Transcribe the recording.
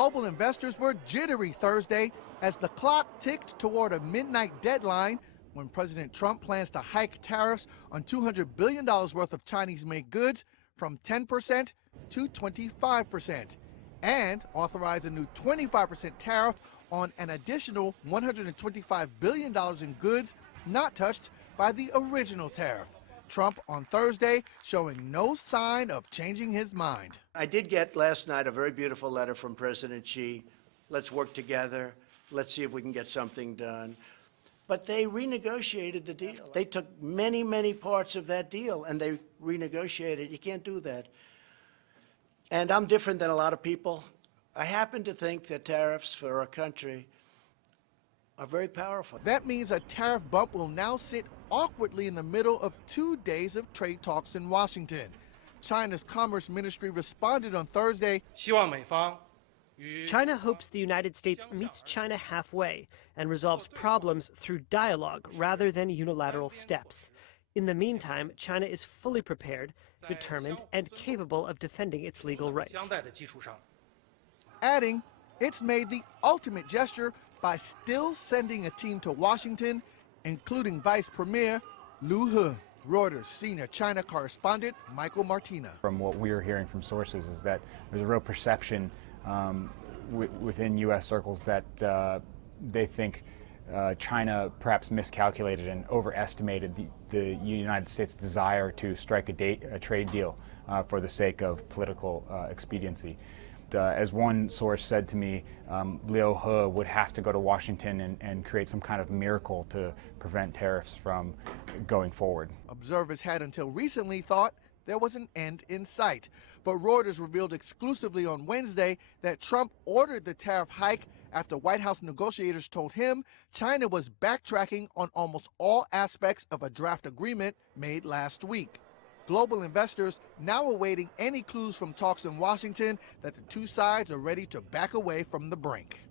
global investors were jittery Thursday as the clock ticked toward a midnight deadline when President Trump plans to hike tariffs on $200 billion worth of Chinese-made goods from 10% to 25%, and authorize a new 25% tariff on an additional $125 billion in goods not touched by the original tariff. Trump on Thursday showing no sign of changing his mind. I did get last night a very beautiful letter from President Xi. Let's work together. Let's see if we can get something done. But they renegotiated the deal. They took many, many parts of that deal and they renegotiated. You can't do that. And I'm different than a lot of people. I happen to think that tariffs for a country are very powerful. That means a tariff bump will now sit awkwardly in the middle of 2 days of trade talks in Washington. China's Commerce Ministry responded on Thursday. China hopes the United States meets China halfway and resolves problems through dialogue rather than unilateral steps. In the meantime, China is fully prepared, determined, and capable of defending its legal rights. Adding, it's made the ultimate gesture by still sending a team to Washington, including Vice Premier Liu He. Reuters senior China correspondent Michael Martina. From what we are hearing from sources is that there's a real perception within U.S. circles that they think China perhaps miscalculated and overestimated the United States' desire to strike a trade deal for the sake of political expediency. As one source said to me, Liu He would have to go to Washington and create some kind of miracle to prevent tariffs from going forward. Observers had until recently thought there was an end in sight. But Reuters revealed exclusively on Wednesday that Trump ordered the tariff hike after White House negotiators told him China was backtracking on almost all aspects of a draft agreement made last week. Global investors now awaiting any clues from talks in Washington that the two sides are ready to back away from the brink.